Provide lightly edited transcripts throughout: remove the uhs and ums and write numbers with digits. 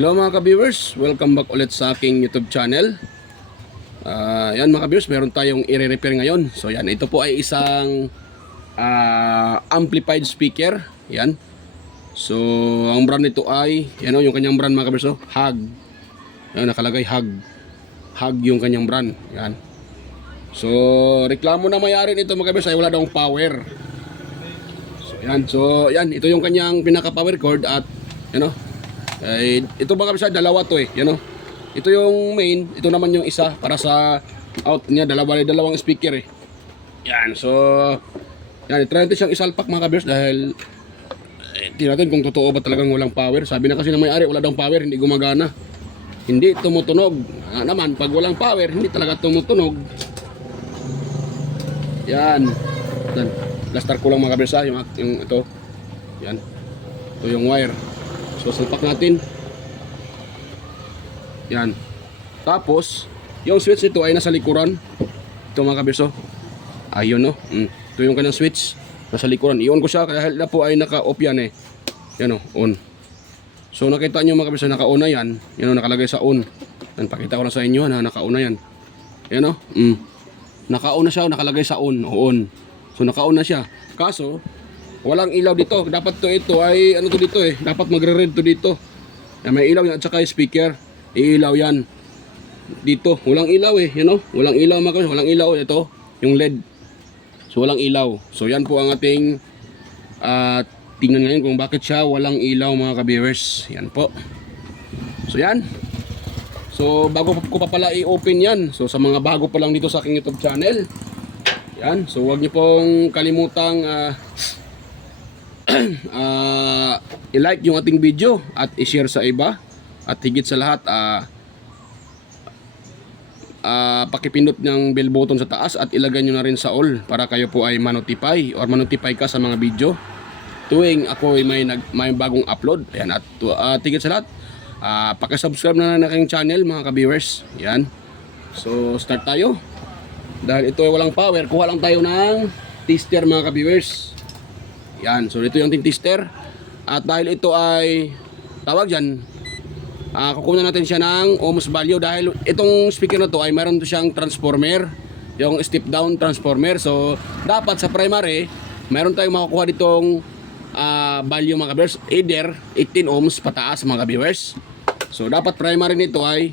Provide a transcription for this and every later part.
Hello mga ka-viewers, welcome back ulit sa aking YouTube channel. Yan mga ka-viewers, meron tayong i-repair ngayon. So yan, ito po ay isang amplified speaker. Yan. So ang brand nito ay, yan o, yung kanyang brand mga ka-viewers, Hug. Yan, nakalagay Hug. Hug yung kanyang brand. Yan. So reklamo na may-ari nito mga ka-viewers ay wala daw power. So yan, ito yung kanyang pinaka-power cord at yan o. Ito baka bisa dalawa to yan o. Ito yung main, ito naman yung isa para sa out niya, dalawang speaker Yan, so yan, try natin siyang isalpak mga kabers dahil tingnan natin kung totoo ba talagang walang power. Sabi na kasi ng may-ari, wala daw power, hindi gumagana. Hindi tumutunog. Naman, pag walang power, hindi talaga tumutunog. Yan. Lastar ko lang mga kabers yung ito. Yan. Ito yung wire. So salpak natin. Yan. Tapos yung switch nito ay nasa likuran. Ito mga kaberso. Ayun no. Ito yung kanyang switch. Nasa likuran. I-on ko siya dahil na po ay naka-off yan Yan o. On. So nakita nyo mga kaberso, naka-on na yan. Yan o, nakalagay sa on. Yan, pakita ko lang sa inyo na naka-on na yan. Yan o. Naka-on na siya. Nakalagay sa on. O on. So naka-on na siya. Kaso walang ilaw dito. Dapat ito ay ano to dito dapat magre-red to dito. May ilaw yan at saka speaker. Iilaw yan. Dito. Walang ilaw Walang ilaw mga kapatid. Walang ilaw. Ito. Yung LED. So walang ilaw. So yan po ang ating tingnan ngayon kung bakit siya walang ilaw mga ka-viewers. Yan po. So yan. So bago ko pa pala i-open yan. So sa mga bago pa lang dito sa aking YouTube channel. Yan. So huwag niyo pong kalimutang i-like yung ating video at i-share sa iba at higit sa lahat pakipindot ng bell button sa taas at ilagay nyo na rin sa all para kayo po ay manotify or manotify ka sa mga video tuwing ako ay may bagong upload. Ayan, at higit sa lahat pakisubscribe na ng aking channel mga ka-viewers. Yan. So start tayo dahil ito ay walang power. Kuha lang tayo ng tester mga ka-viewers. Yan, so ito yung ating tester. At dahil ito ay tawag dyan, kukunan natin siya ng ohms value dahil itong speaker na to ay meron to siyang transformer, yung step down transformer. So dapat sa primary meron tayong makukuha ditong value mga ka-viewers, either 18 ohms pataas mga ka-viewers. So dapat primary nito ay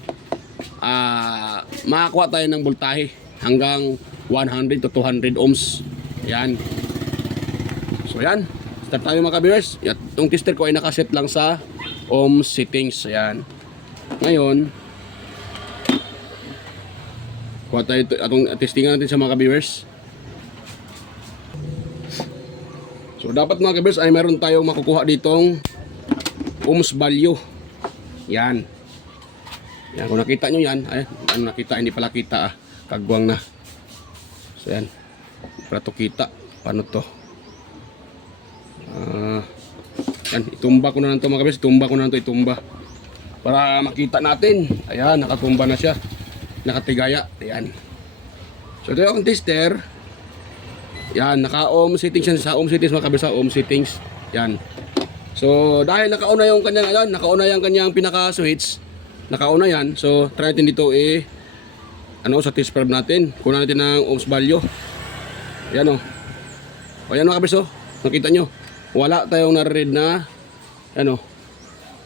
makakuha tayo ng voltahe hanggang 100 to 200 ohms. Yan. So yan, start tayo mga ka-viewers. Itong tester ko ay nakaset lang sa ohms settings. Ayan. Ngayon, kuha tayo atong testingan natin sa mga ka-viewers. So dapat mga ka-viewers ay meron tayong makukuha ditong ohms value. Yan. Yan, kung nakita nyo yan, ay, ano nakita, hindi pala kita kagwang na. So yan, para to kita. Paano to? Yan, itumba ko na lang ito mga kabis. Itumba para makita natin. Ayan, nakatumba na siya, nakatigaya. Ayan. So ito yung tester. Yan, naka-ohm settings yan sa ohm settings mga kabis, sa ohm settings. Yan. So dahil naka-on na yung kanyang, ayan, naka-on na yung kanyang pinaka-switch. Naka-on na yan. So try natin dito sa test probe natin. Kunan natin ng ohms value. Ayan o. Ayan mga kabis, nakita nyo. Wala tayong nare-read na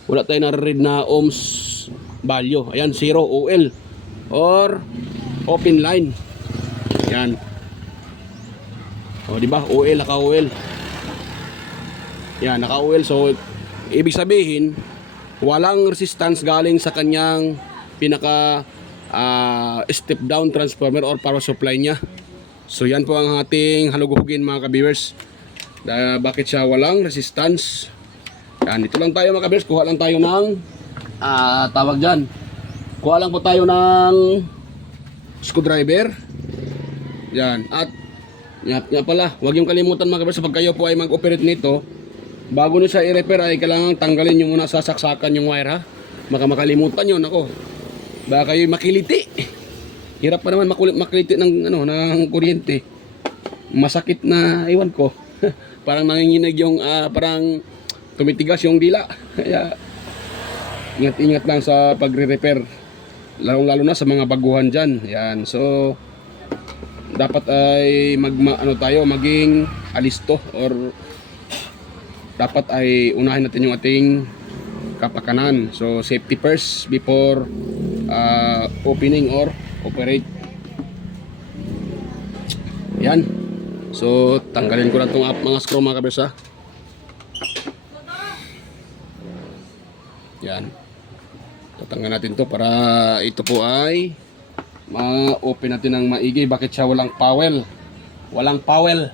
wala tayong nare-read na ohms value. Ayan, 0 OL or open line. Yan. O di ba? OL, naka-OL. Yan, naka-OL. So ibig sabihin walang resistance galing sa kanyang pinaka step down transformer or power supply niya. So yan po ang ating halugugin mga ka-viewers. Bakit siya walang resistance? Yan, dito lang tayo mga ka-viewers. Kuha lang tayo ng tawag dyan. Kuha lang po tayo ng screwdriver. Yan. At nga pala, huwag yung kalimutan mga ka-viewers, pag kayo po ay mag-operate nito, bago nyo siya i-repair ay kailangan tanggalin nyo muna, sasaksakan yung wire ha. Makalimutan nyo, nako, baka kayo makiliti. Hirap pa naman makiliti ng kuryente. Masakit na, iwan ko. Parang nanginginig yung parang tumitigas yung dila. Kaya ingat-ingat lang sa pagre-repair. Lalo na sa mga baguhan dyan. Yan. So, dapat ay maging alisto or dapat ay unahin natin yung ating kapakanan. So, safety first before opening or operate. Yan. So, tanggalin ko na itong mga screw mga kabers ha. Yan. Tatanggal natin to para ito po ay ma-open natin ng maigi. Bakit siya walang powel? Walang powel.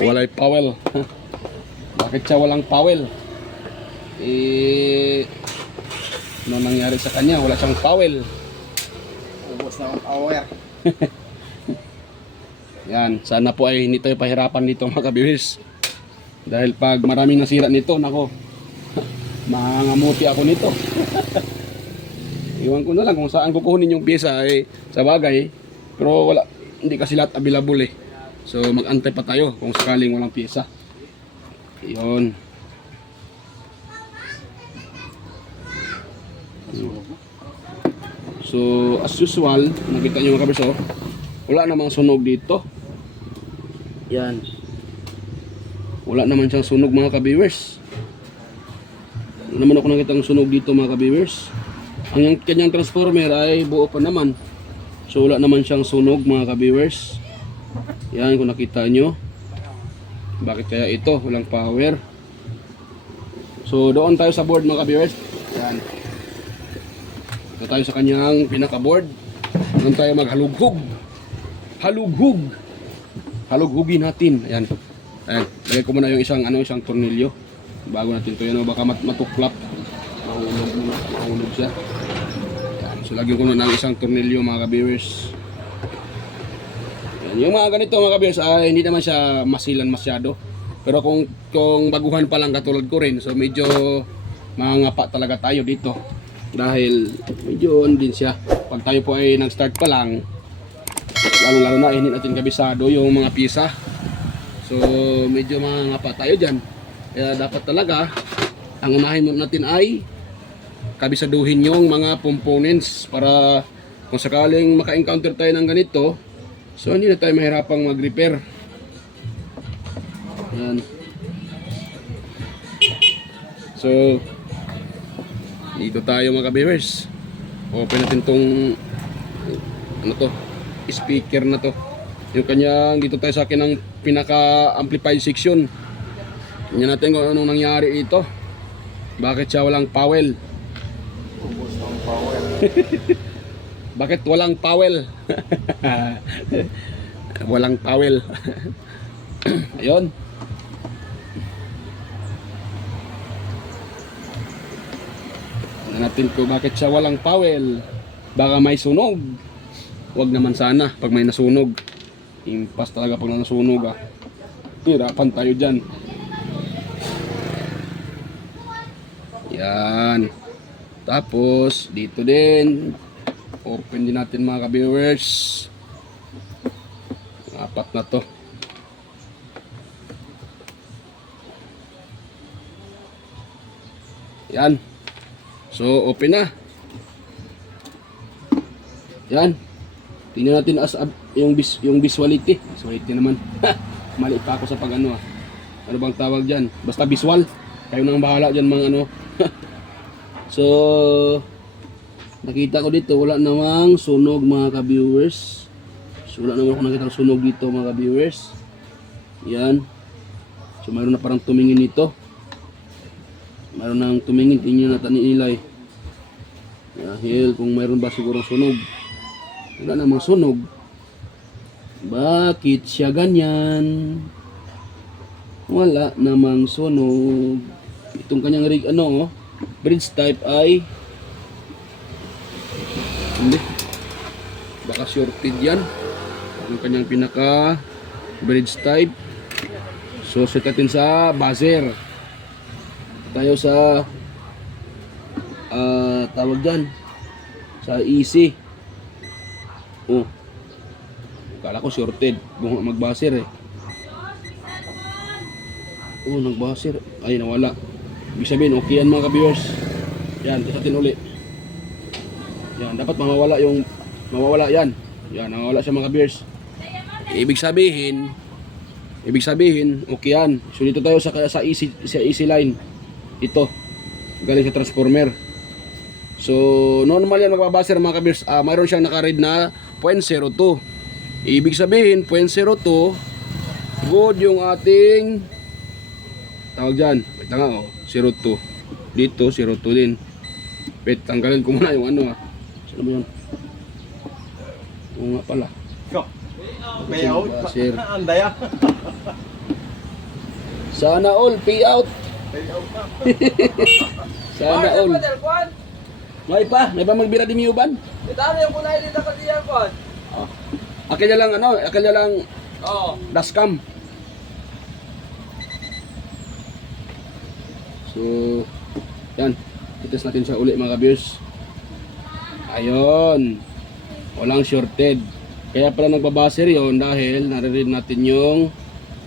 Walay powel. Bakit siya walang powel? Ano nangyari sa kanya? Wala siyang powel. Ubos na ang power. Yan, sana po ay hindi tayo pahirapan dito mga kabiwis. Dahil pag maraming nasira nito, nako, mangangamuti ako nito. Iwan ko na lang kung saan kukunin yung pyesa ay sa bagay. Pero wala, hindi kasi lahat available eh. So mag-antay pa tayo kung sakaling walang pyesa. Yun. So as usual, nakita nyo mga kabis, oh, wala namang sunog dito. Yan. Wala naman siyang sunog mga kabiwers. Wala naman ako nakita ng sunog dito mga kabiwers. Ang kanyang transformer ay buo pa naman. So wala naman siyang sunog mga kabiwers. Yan kung nakita nyo. Bakit kaya ito? Walang power. So doon tayo sa board mga kabiwers. Yan. Ito tayo sa kanyang pinaka-board. Doon tayo maghalughog. Halughugin natin. Ayan. Ayan. Lagay ko muna yung isang tornilyo. Bago natin ito yan. Baka matuklap. Mahulog siya. Ayan. So lagyan ko na ng isang tornilyo mga kabiwers. Yung mga ganito mga kabiwers ay hindi naman siya masilan masyado. Pero kung baguhan pa lang katulad ko rin, so medyo mangapa talaga tayo dito. Dahil medyo din siya. Pag tayo po ay nag-start pa lang, lalo na hindi natin kabisado yung mga pisa. So medyo mangapa tayo dyan. Kaya dapat talaga ang unahin natin ay kabisaduhin yung mga components para kung sakaling maka-encounter tayo ng ganito, so hindi na tayo mahirapang mag-repair. Yan. So dito tayo mga kabivers. Open natin tong speaker na to. Yung kanyang dito tayo sa akin ng pinaka amplified section. Tingnan natin kung anong nangyari ito. Bakit siya walang powel? Ubos na ang power. Bakit walang powel? Walang powel. Ayun. Tingnan natin ko bakit siya walang powel. Baka may sunog. Wag naman sana pag may nasunog. Impas talaga pag nasunog ah. Hirapan tayo dyan. Yan. Tapos dito din. Open din natin mga ka-viewers. Apat na to. Yan. So open na. Yan. Tingnan natin yung visuality. Visuality naman. Mali pa ako sa pag-ano ah. Ano bang tawag dyan? Basta visual. Kayo nang bahala dyan mga ano. So nakita ko dito wala namang sunog mga ka-viewers. So wala namang ako nakita sunog dito mga ka-viewers. Yan. So mayroon na parang tumingin nito. Mayroon nang tumingin. Tingnan natin nilay. Dahil kung mayroon ba siguro sunog. Wala namang sunog. Bakit siya ganyan? Wala namang sunog. Itong kanyang rig bridge type ay hindi. Baka shorted yan. Yung kanyang pinaka bridge type. So set natin sa buzzer. Tayo sa tawag dyan sa easy. Oh, kala ko shorted. Mag-buzzer eh. Oh, nag-buzzer. Ay, nawala. Ibig sabihin, okay yan mga ka-viewers. Yan, tesatin uli. Yan, dapat mawawala yan. Yan, mawawala siya mga beers. Ibig sabihin, okay yan. So dito tayo sa easy line. Ito, galing sa transformer. So normal yan magbabaser mga kabeers. Mayroon siyang naka-read na 0.02. Ibig sabihin 0.02, good yung ating tawag dyan. Wait lang nga, 02. Dito 02 din. Wait, tanggalin ko muna yung ano. Saan mo yun? Oo nga pala. Payout. Sir. Andaya. Sana all payout. Payout na. Sana all. May pa magbira di miuban. Itano yung kulay nila kasi yan, Kwan? Akala lang Oo. dashcam. So, yan. Itas natin siya uli mga viewers. Ayun. Walang shorted. Kaya pala nagbabaser yon dahil nare-read natin yung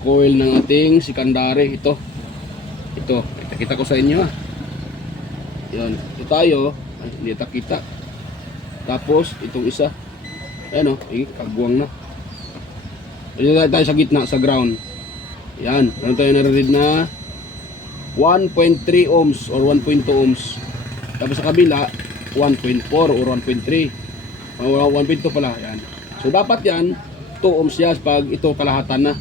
coil ng ating secondary. Ito. Kita ko sa inyo ha. Yan. Ito tayo. Ay, hindi kita. Tapos, itong isa. Ayan o. Kagbuwang na. Ito tayo sa gitna, sa ground. Yan. Meron tayo nare-read na 1.3 ohms or 1.2 ohms. Tapos sa kabila, 1.4 or 1.3. 1.2 pala. Yan. So dapat yan, 2 ohms yan pag ito kalahatan na.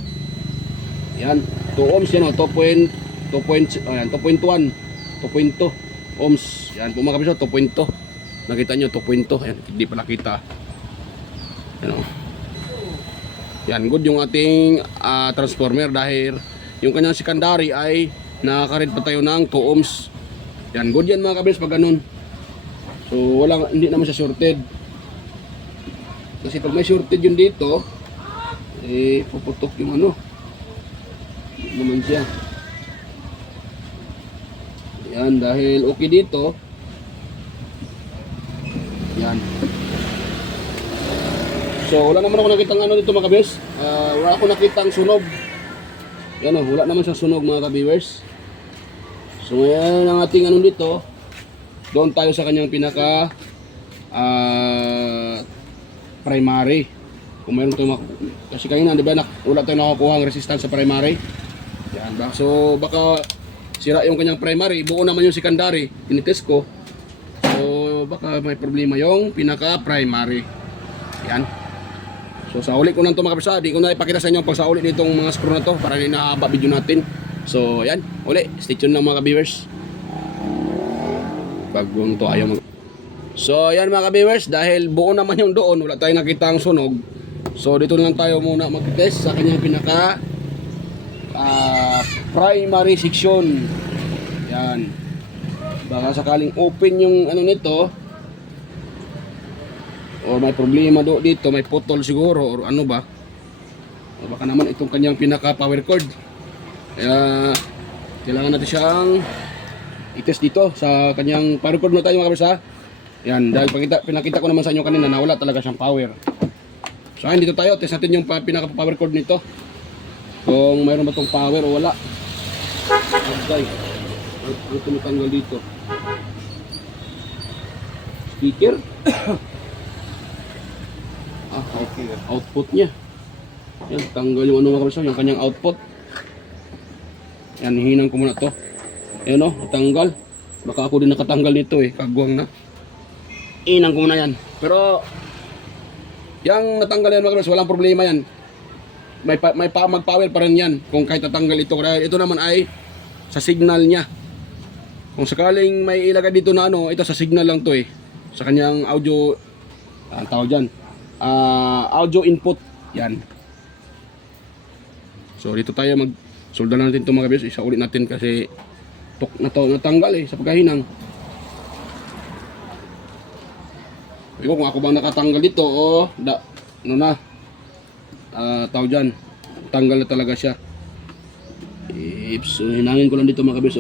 Yan. 2 ohms yan o. 2.1. 2.2 ohms. Yan. Kung makapisa, 2.2. Nakita nyo, 2.2. Yan. Hindi pala kita. Yan o. Yan. Good yung ating transformer dahil yung kanyang secondary ay nakakaread pa tayo ng 2 ohms. Yan. Good yan mga kabils pag ganun. So hindi naman siya shorted. Kasi pag may shorted yun dito, puputok yung ano. Hindi naman siya. Yan, dahil okay dito. Yan. So, wala naman ako nakitang ano dito mga kabiyers. Wala ako nakitang sunog. Yan o, wala naman siyang sunog mga kabiyers. So, yan ang ating ano dito. Doon tayo sa kanyang pinaka primary. Kung mayroon tayo kasi kanina, di ba, wala tayo nakakuha ang resistance sa primary. Yan ba? So, baka sira yung kanyang primary. Buo naman yung secondary. Tinitest ko. So, baka may problema yung pinaka primary. Yan. So, sa uli ko na ito mga kapisa. Di ko na ipakita sa inyo pag sa uli nitong mga screw na to para hindi nakahaba video natin. So, yan. Uli. Stay tuned lang mga ka-viewers. Bagong to ayaw mag... So, yan mga ka-viewers, dahil buo naman yung doon, wala tayong nakita ang sunog. So, dito lang tayo muna mag-test sa kanyang pinaka primary section. Yan. Baka sakaling open yung ano nito, o may problema dito, may putol siguro, or ano ba. O baka naman itong kanyang pinaka power cord. Kaya, kailangan natin siyang i-test dito sa kanyang power cord na tayo mga kabisa. Yan, dahil pinakita ko naman sa inyo kanina na wala talaga siyang power. So ayun, dito tayo, test natin yung pinaka power cord nito. Kung mayroon ba itong power o wala. Okay. Ang tumitanggal dito. Speaker. Okay. Output niya. Yan, tanggal yung ano mga kabisa, yung kanyang output. Yan, hihinang ko muna to. Ayan o, natanggal. Baka ako din nakatanggal nito kagwang na. Inang ko muna yan. Pero yung natanggal yan mga kabis, walang problema yan. May mag-power pa rin yan kung kahit natanggal ito. Ito naman ay sa signal niya. Kung sakaling may ilagay dito na ano, ito sa signal lang to sa kanyang audio, tawag dyan, audio input. Yan. So dito tayo mag-solda na natin ito mga kabis. Isa ulit natin kasi natanggal sa pagkahinang. Ikaw kung ako bang nakatanggal dito ano na tao dyan, tanggal na talaga siya. So hinangin ko lang dito mga kabis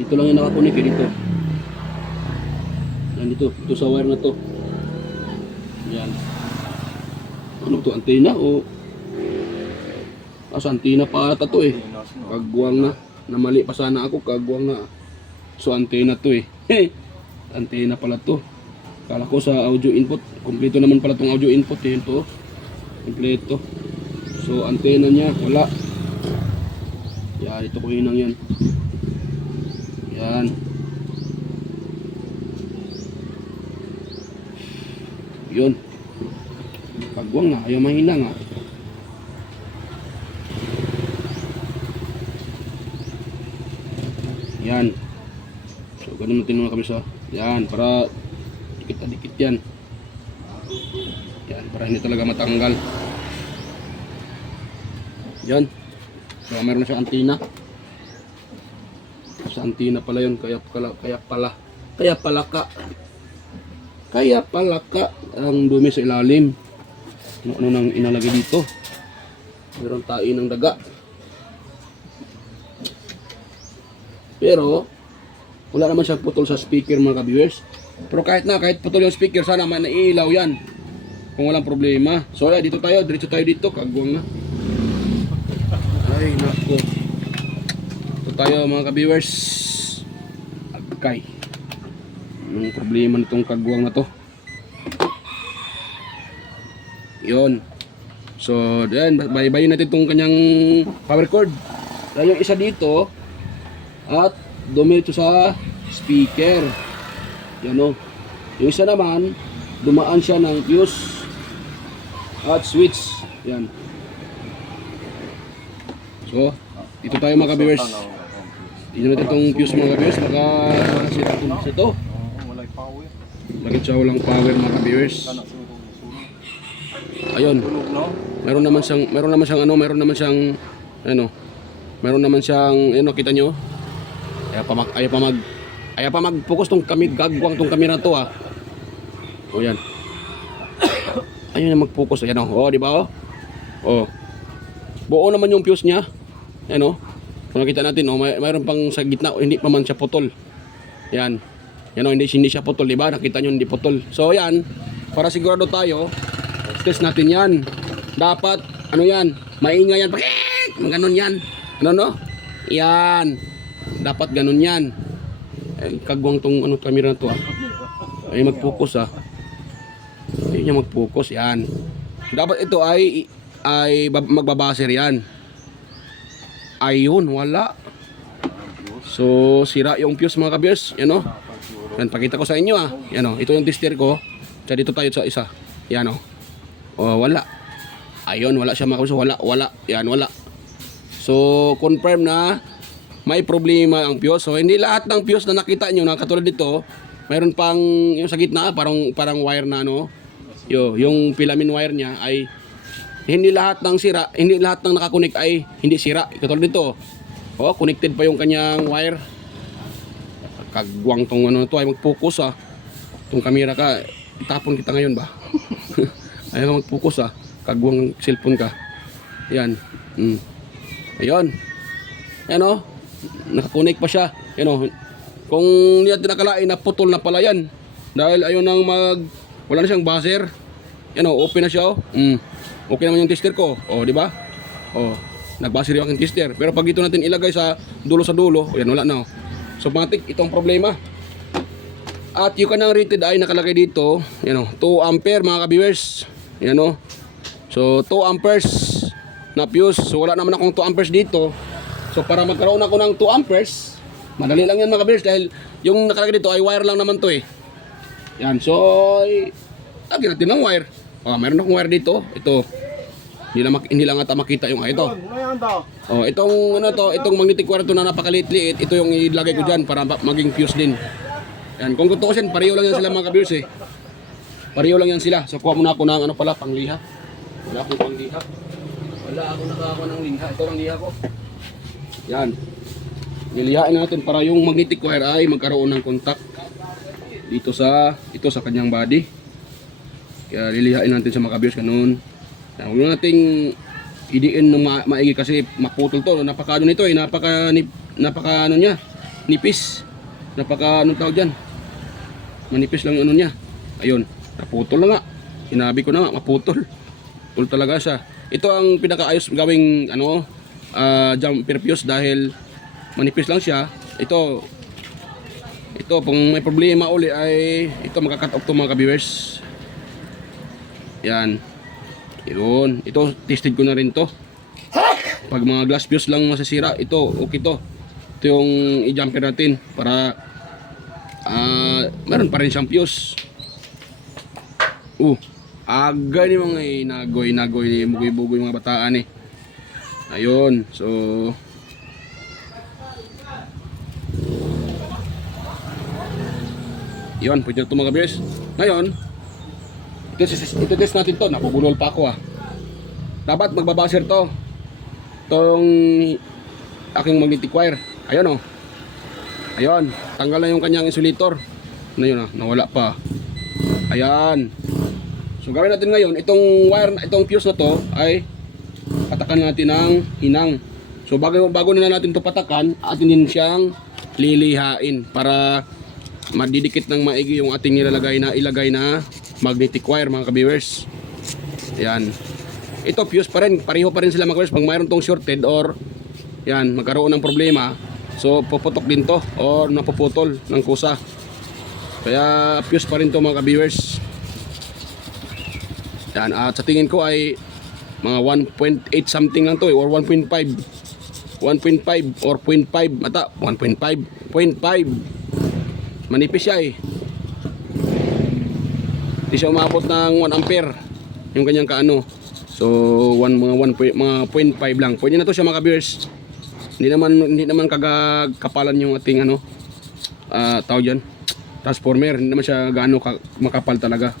dito lang yung nakakunik dito. Yan dito sa wire na to. Yan. Ano to, antena o sa antena pa ata to kagwang na. Namali pa sana ako, kagwang na. So antena to Antena pala to. Kala ko sa audio input. Kompleto naman pala tong audio input. Yun to. Kompleto. So antena niya wala. Yan, ito ko hinang yan. Yan. Yun. Kagwang na, ayaw mahina nga. Yan. So ganun natin mga kabis. Yan, para dikit na dikit yan. Yan, para hindi talaga matanggal. Yan. So meron na siya antina. Sa antina pala yun, kaya pala ka ang dumi sa ilalim. Ano nang inalagay dito? Meron tayo ng daga. Pero wala naman siyang putol sa speaker mga ka-viewers. Pero kahit putol yung speaker, sana may naiilaw yan. Kung walang problema. So dito tayo, diretso tayo dito. Kagwang na. Ay nako. Ito tayo mga ka-viewers. Agkay. Anong problema nitong kagwang na to? Yun. So, yan, bayi-bayin natin itong kanyang power cord. Dahil yung isa dito at dumiretso sa speaker. Yan o. Yung isa naman, dumaan siya ng fuse at switch. Yan. So, dito tayo mga ka-viewers. Dito natin itong fuse mga ka-viewers. Baka sira ito. Walay power. Bakit siya walang power mga ka-viewers? Ayun. Meron naman siyang kita nyo. Ayaw pa mag-focus tong gagwang tong camera to ah. O yan. Ayun na mag-focus. Ayan o. Di ba o? O. Buo naman yung fuse niya. Ayan o. Kung nakita natin o, mayroon pang sa gitna, hindi pa man siya putol. Yan. Yan o, hindi siya putol, di ba? Nakita nyo hindi putol. So yan, para sigurado tayo, test natin yan. Dapat, ano yan, maingay yan. Ganun yan. Ano no? Yan. Dapat ganun yan. Ay, kagwang tong camera na to ah. Ay mag-focus ah. Ay niya mag-focus yan. Dapat ito ay magbabaser yan. Ayun, wala. So, sira yung fuse mga ka-viewers. Yan o. Yan, pakita ko sa inyo ah. Yan o, ito yung tester ko. Tsaka dito tayo sa isa. Yan o. O, wala. Ayun, wala siya mga ka-viewers. Wala. Yan, wala. So, confirm na may problema ang fuse. So, hindi lahat ng fuse na nakita nyo na katulad dito, mayroon pang yung sa gitna, parang wire na ano. Yung filament wire niya ay hindi lahat ng sira, hindi lahat ng nakakonek ay hindi sira. Katulad dito. Oh, connected pa yung kanyang wire. Kagwang tong ano to ay mag-focus ah. Tong camera ka, itapon kita ngayon ba? Ayaw mag-focus ah. Kagwang cellphone ka. Yan. Ayun. Yan oh. Nakakonek pa siya. Yan oh. Kung hindi natin nakalain na putol na pala yan. Dahil ayun nang wala na siyang buzzer. Yan oh, open na siya oh. Okay naman yung tester ko. Oh, di ba? Oh, nagbuzzer yung aking tester. Pero pag ito natin ilagay sa dulo, yan wala na oh. So, matik, ito ang problema. At yung kanang rated ay nakalagay dito, yan oh, 2 ampere mga ka-viewers. Yan oh. So, 2 amperes na fuse. So, wala naman akong 2 amperes dito. So, para magkaroon ako ng 2 amperes, madali lang yan mga ka-viewers dahil yung nakalagay dito ay wire lang naman to eh. Yan, so, lagyan natin ng wire. Oh, mayroon akong wire dito. Ito. Hindi lang ata makita yung ito. Oh, itong ano to, itong magnetic wire to na napakaliit-liit, ito yung ilagay ko diyan para maging fuse din. Yan, kung tutuusin, pareho lang yan sila mga ka-viewers eh. Pareho lang yan sila. So kuha muna ako ng ano pala, pangliha. Wala akong pangliha. Wala ako nakakuha ng liha. Ito ang liha ko. Yan. Nilihain natin para yung magnetic wire ay magkaroon ng contact dito sa kanyang body. Kaya lilihain natin sa mga ka-viewers ganun. Huwag nating idiin ng maigi kasi maputol to. Napaka ano nito eh, napaka ano niya, nipis. Napaka anong tawag diyan? Manipis lang yung ano niya. Ayun, naputol na nga. Sinabi ko na nga, maputol. Putol talaga siya. Ito ang pinakaayos gawing ano, jumper fuse dahil manipis lang siya. Ito Ito, kung may problema uli ay ito makakat off to mga ka-viewers. Yan. Yun. Ito, tested ko na rin to. Pag mga glass fuse lang masasira, ito, okay to. Ito yung i-jumper natin para meron pa rin siyang fuse. Aga ni mga nagoy ni bugoy-bugoy mga bataan eh. Ayun, so yun, pwede na ito mga ka-viewers. Ngayon, ito test natin to. Napubulol pa ako Dapat magbabaser to. Itong aking magnetic wire. Ayun Ayun, tanggal na yung kanyang insulator. Na yun nawala pa. Ayan. So gawin natin ngayon, itong wire, itong fuse na to ay patakan natin ng hinang. So bago na natin to patakan, atin din siyang lilihain para madidikit ng maigi yung ating ilagay na magnetic wire mga ka-viewers. Ayan. Ito fuse pa rin, pareho pa rin sila mga ka-viewers. Pag mayroon tong shorted or yan, magkaroon ng problema, so puputok din to or napuputol ng kusa. Kaya fuse pa rin to mga ka-viewers. Yan, at sa tingin ko ay mga 1.8 something lang to or 1.5 or 0.5 mata 1.5 0.5 manipis siya hindi siya umabot ng 1 ampere yung kanyang kaano. So mga 0.5 lang pwede na to siya mga ka-viewers. Hindi naman kagakapalan yung ating tawag dyan transformer, hindi naman siya gaano makapal talaga.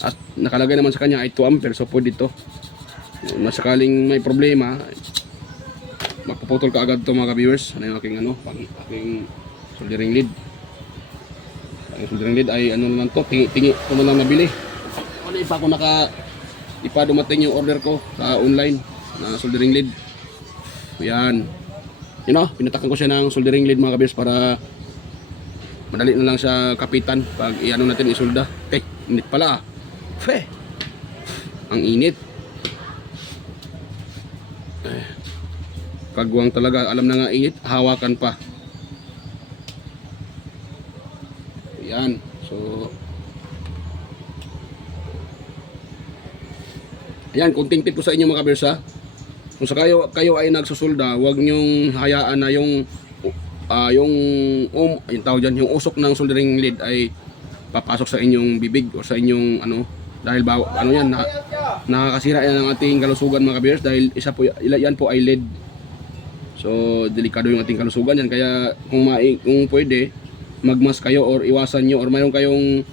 At nakalagay naman sa kanya ay 2 ampere, so pwede ito. Masakaling may problema, magpuputol ka agad ito mga ka-viewers. Ano yung aking soldering lead. Ang soldering lead ay ano lang to, tingi ko na lang nabili. Ipa dumating yung order ko sa online na soldering lead. Yan. Pinatakan ko siya ng soldering lead mga ka-viewers para madali na lang siya kapitan pag iano natin isolda. Init pala. Ang init. Kagwang talaga, alam na nga init, hawakan pa. Yan. So ayan, kunting tip ko sa inyo mga ka-viewers kung sa kayo ay nagsusulda, huwag nyong hayaan na yung tawag dyan, yung usok ng soldering lead ay papasok sa inyong bibig o sa inyong dahil nakakasira yan ng ating kalusugan mga ka-viewers dahil yan po ay lead. So delikado yung ating kalusugan yan, kaya kung pwede magmas kayo or iwasan nyo or mayroon kayong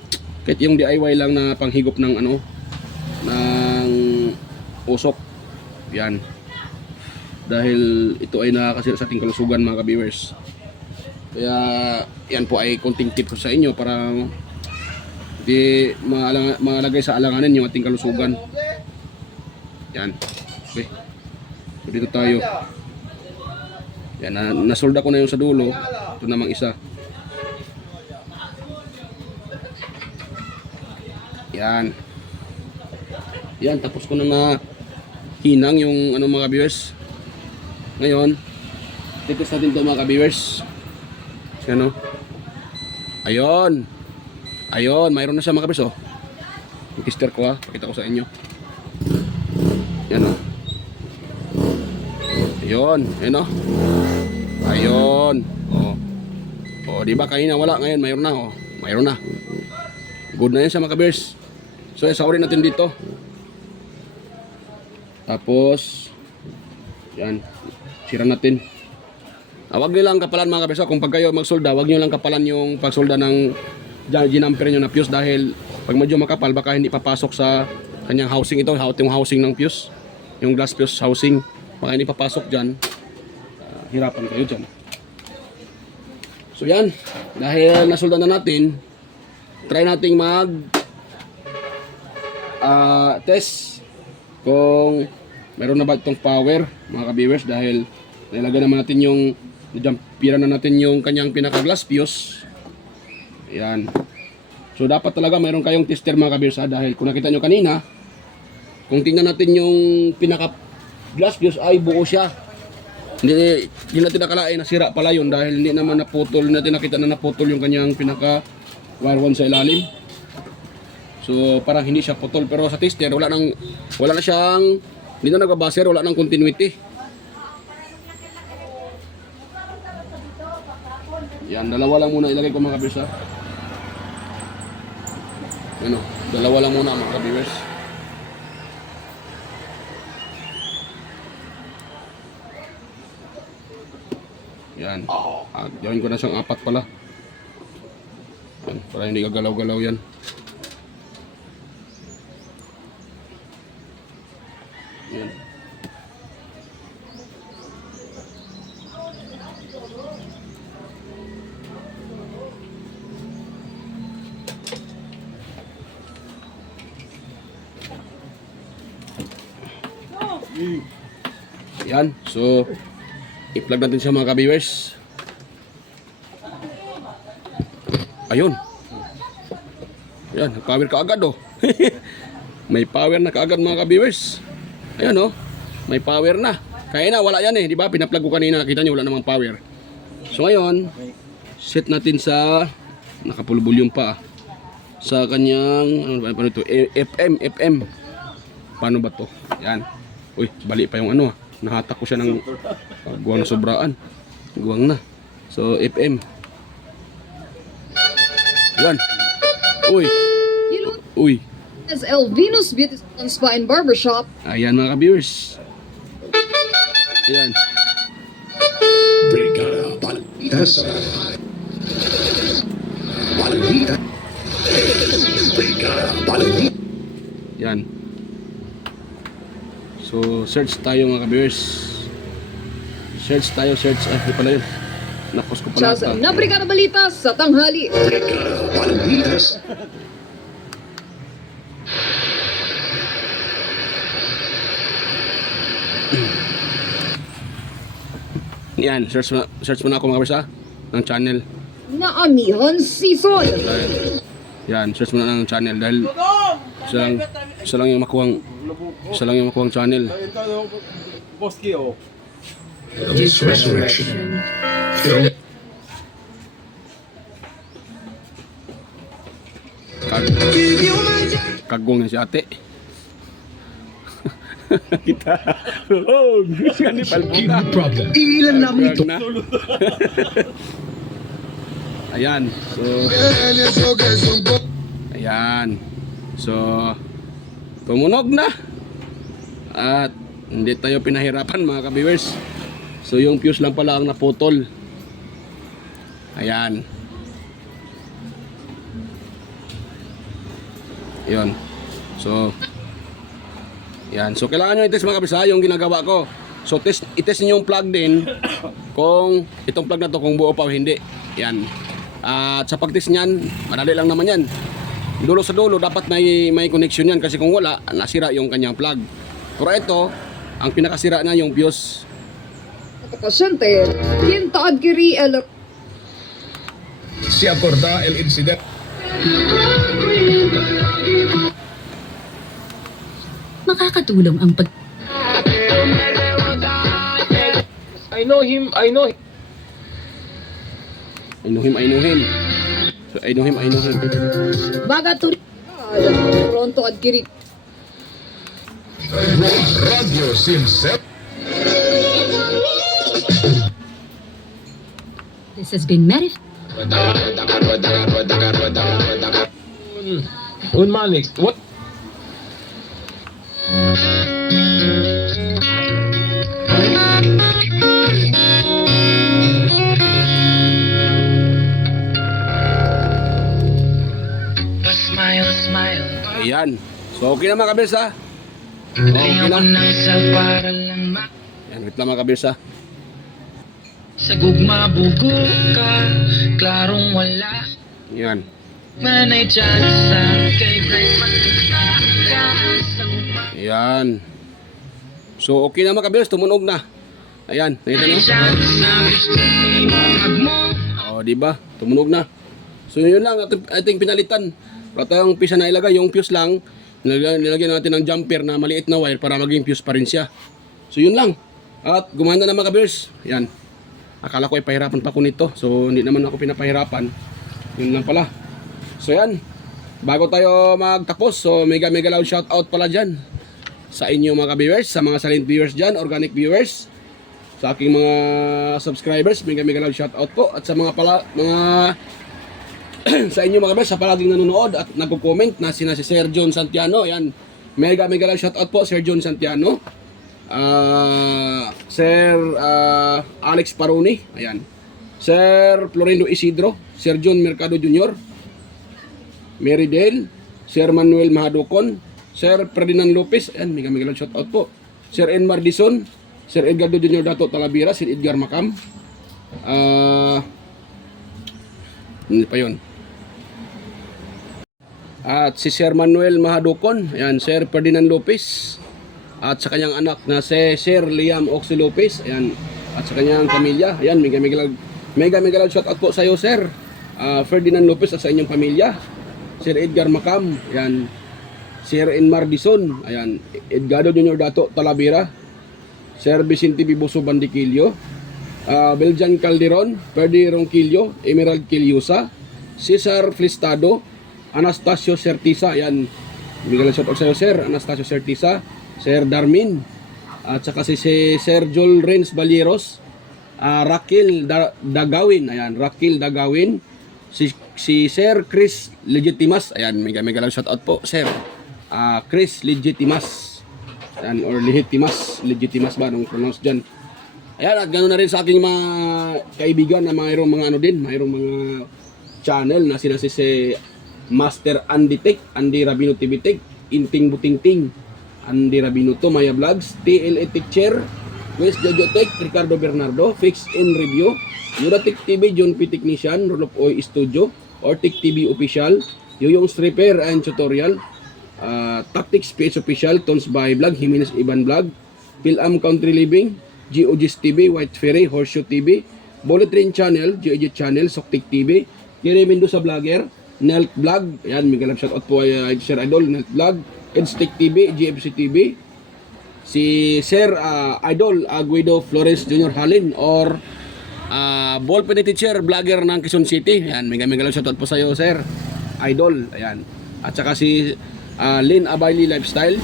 kahit yung DIY lang na panghigop ng ng usok yan, dahil ito ay nakakasira sa ating kalusugan mga ka-viewers. Kaya yan po ay konting tip ko sa inyo para di malagay sa alanganin yung ating kalusugan. Yan. Okay. So dito tayo. Yan, nasolda ko na yung sa dulo. Ito namang isa. Yan. Yan, tapos ko na hinang yung mga viewers. Ngayon, titis natin ito mga ka-viewers. Ayun. Ayun, mayroon na siya mga ka-viewers yung tester ko pakita ko sa inyo. Yan Ayun, ayun. Di ba kanina wala, ngayon mayroon na mayroon na. Good na yan sa mga ka-viewers. So isaurin natin dito. Tapos yan, sira natin. Wag niyo lang kapalan mga ka-viewers. Kung pag kayo magsolda, wag niyo lang kapalan yung pagsolda ng ginamper nyo na fuse dahil pag medyo makapal baka hindi papasok sa kanyang housing. Ito yung housing ng fuse, yung glass fuse housing, baka hindi papasok dyan. Hirapan kayo dyan. So yan, dahil nasolda na natin, try nating mag test kung meron na ba itong power mga ka-viewers, dahil nilagay naman natin yung pira na natin yung kanyang pinaka glass fuse. Ayan. So dapat talaga mayroon kayong tester mga ka-viewers dahil kung nakita nyo kanina, kung tingnan natin yung pinaka glass fuse ay buo siya. Hindi natin nakalain nasira pala yun dahil hindi naman naputol, hindi natin nakita na naputol yung kanyang pinaka wire 1 sa ilalim. So parang hindi siya putol, pero sa tester wala na siyang, hindi na nagbabaser, wala nang continuity. Yan, dalawa lang muna ilagay ko mga kabers ha. Ano, dalawa lang muna mga kabers. Yan. At gawin ko na siyang 4 pala. Yan, para hindi gagalaw-galaw yan. Yan. Yan. So, i-plug natin siya mga ka-viewers. Ayun. Yan, power ka agad oh. May power na kaagad mga ka-viewers. Ayun oh. May power na. Kaya na wala yan eh, di ba? Pina-plug ko kanina, nakita niyo wala namang power. So ngayon, set natin sa nakapulbulyon pa sa kanyang ano ito? FM. Paano ba to? Yan. Uy, bali pa yung ano ah. Nahatak ko siya ng guwang na sobraan. Guwang na. So, FM. Yan. Uy. Uy. As El Venus Beauty Salon Spa and Barbershop. Ayan mga ka-viewers. Ayan. Brigada Balita. Brigada Balita. Yan. So, search tayo mga ka-viewers. Search tayo. Ay, pala yun. Napos ko pala Siya ata. na Brigada Balita sa tanghali. Brigada Balita. Yan, search muna ako mga ka-viewers ha. Ng channel. Naamihan Season. Dahil, yan, search muna ng channel dahil isa lang yung makuhang channel. Ito, Boski, oh. This resurrection. Film. Kagong yan si ate. Kita. Oh, ganyan ni Palpita. Problem. Ilan namin ito? Na. Ayan. So, ayan. So, tumunog na. At hindi tayo pinahirapan mga ka-viewers. So, yung fuse lang pala ang naputol. Ayan. Yun. So, yan. So, kailangan nyo i-test mga kabisa yung ginagawa ko. So, i-test nyo yung plug din kung itong plug na to kung buo pa o hindi. Yan. At sa pag-test nyan, madali lang naman yan. Dulo sa dulo, dapat may connection yan kasi kung wala, nasira yung kanyang plug. Pero ito, ang pinakasira na yung fuse. Pasyente, tinta adkiri el Si acorda el incident. Makakatulong ang pag... I know him. I know him. So, I know him. baga turi. Pronto adkiri. Radio Simset. This has been Unmanik. What? Ayan. So, okay na mga kabils ha. Okay na. Yan, wait lang mga kabils ha. Sa gugma bugo ka, klarong wala. Yan. Manay chance kay Greg magkita ka sa gugma. Yan. So, okay na mga kabils. Tumunog na. Ayan. Nakita nyo? Chance na gusto mo. O, diba? Tumunog na. So, yun lang. Ating pinalitan. Para tayong pisa na ilagay. Yung fuse lang, nilagyan natin ng jumper na maliit na wire para maging fuse pa rin siya. So, yun lang. At gumanda na mga ka-viewers. Yan. Akala ko ay pahirapan pa ko nito. So hindi naman ako pinapahirapan. Yun lang pala. So yan. Bago tayo magtapos, so mega loud shout out pala dyan sa inyo mga ka-viewers, sa mga silent viewers dyan, organic viewers, sa aking mga subscribers, mega loud shout out po. At sa mga sa inyo mga ka-viewers, sa palaging nanonood at nagko-comment na si Sir John Santiano. Yan. Mega loud shout out po Sir John Santiano. Sir Alex Paroni, ayan. Sir Florindo Isidro, Sir John Mercado Jr., Mary Dale, Sir Manuel Mahadukon, Sir Ferdinand Lopez, ayan, mega loud shout out po. Sir Enmar Dison, Sir Edgardo Jr. Dato Talavera, Sir Edgar Macam, hindi pa yun. At si Sir Manuel Mahadukon, ayan, Sir Ferdinand Lopez, at sa kanyang anak na si Sir Liam Oxy Lopez, ayan, at sa kanyang pamilya, ayan, mega loud shout out po sa iyo Sir Ferdinand Lopez at sa inyong pamilya. Sir Edgar Macam, ayan, Sir Enmar Dison, ayan, Edgardo Jr. Dato Talavera, Sir Vicente Bibuso Bandiquillo, Beljan Calderon, Ferdi Ronquillo, Emerald Quillosa, Cesar Flistado, Anastasio Certisa, ayan, mega loud shout out sa iyo Sir Anastasio Certisa, Sir Darmin, at saka si Sir Joel Renz Balyeros, Raquel Dagawin, ayan, Raquel Dagawin, si Sir Chris Legitimas, ayan, mega loud shout out po Sir Chris Legitimas, ayan, or Legitimas ba nung pronounce dyan. Ayan, at ganoon na rin sa aking mga kaibigan na mayroong mga mga channel na sila si Master Andy Tech, Andy Rabino TV Tech, Inting Butingting, Andy Rabino to, Maya Vlogs, TLA Teacher, West Jojo Tech, Ricardo Bernardo, Fix and Review, Yoda Tech TV, John P. Technician, Roll of Oy Studio, or Tech TV Official, Yoyong Stripper and Tutorial, Tactics PH Official, Tons by Vlog, Jimenez Iban Vlog, Philam Country Living, GOG's TV, White Ferry, Horseshoe TV, Bullet Train Channel, GOG Channel, Soktik TV, Kiri Mendoza Vlogger, Nelt Vlog, ayan, mega shout out po ay Sir Idol, Nelt Vlog, Edstick TV, GFC TV, si Sir Idol Guido Flores Jr. Halin, or Ballpen Teacher, vlogger ng Quezon City, ayan, mega shout out po sa iyo Sir Idol, ayan, at saka si Lynn Abayli Lifestyle,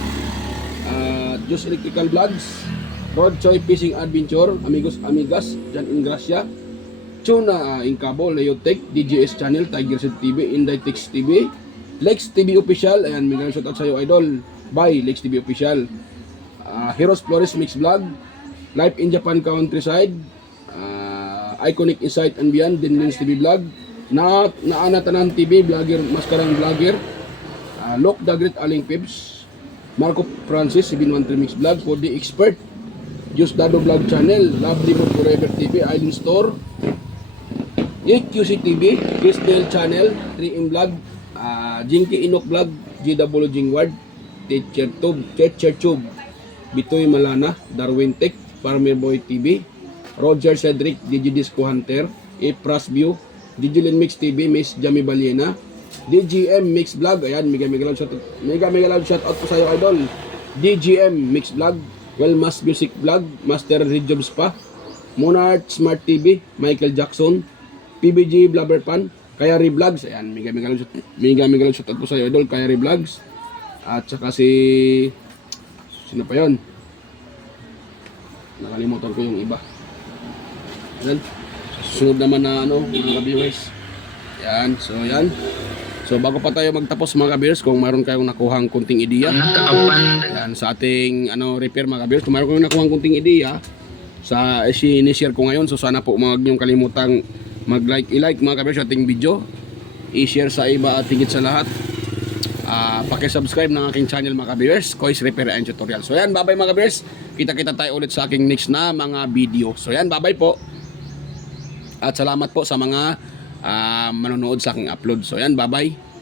Just Electrical Vlogs, Rod Choi Fishing Adventure, Amigos Amigas, Jan Ingracia, Chuna Incabo, Leo Tech, DJS Channel, Tiger Seed TV, Inday Tex TV, Lex TV Official, ayan, mega shout out sa iyo Idol, by Lex TV Official, Heroes Flores Mix Vlog, Life in Japan Countryside, Iconic Insight and Beyond, Dindins TV Vlog, Naanatanan TV, Vlogger, Maskarang Vlogger, Look the Great Aling Pips, Marco Francis, 713 Mix Vlog, for the Expert, Just Dado Vlog Channel, Love Live Forever TV, Island Store, QC TV, Crystal Channel, 3M Vlog, Jinky Inok Vlog, GW Jingward, Teacher Tube, Bitoy Malana, Darwin Tech, Farmer Boy TV, Roger Cedric, DJ Disco Hunter, Ipras View, Digilin Mix TV, Miss Jamie Baliena, DGM Mix Vlog, ayan, mega loud shout out po sa iyo Idol, DGM Mix Vlog, Wellmas Music Vlog, Master Redjobs pa, Monarch Smart TV, Michael Jackson, PBG Blabberpan, Kayari Vlogs, ayan, mega loud shout out po sa iyo Idol, Kayari Vlogs, at saka sino pa yun? Nakalimutan ko yung iba. Ayan. Susunod naman na mga viewers. Yan, so yan. So bago pa tayo magtapos mga viewers, kung mayroon kayong nakuhang kunting ideya, yan, sa ating repair mga viewers, kung mayroon kayong nakuhang kunting ideya sa i-share ko ngayon, so sana po huwag niyong kalimutang i-like mga viewers sa ating video, i-share sa iba at higit sa lahat, paki-subscribe ng aking channel mga viewers, Kois Repair and Tutorial. So yan, bye-bye mga viewers. Kita-kita tayo ulit sa aking next na mga video. So yan, bye-bye po. At salamat po sa mga manonood sa aking upload. So yan, bye-bye.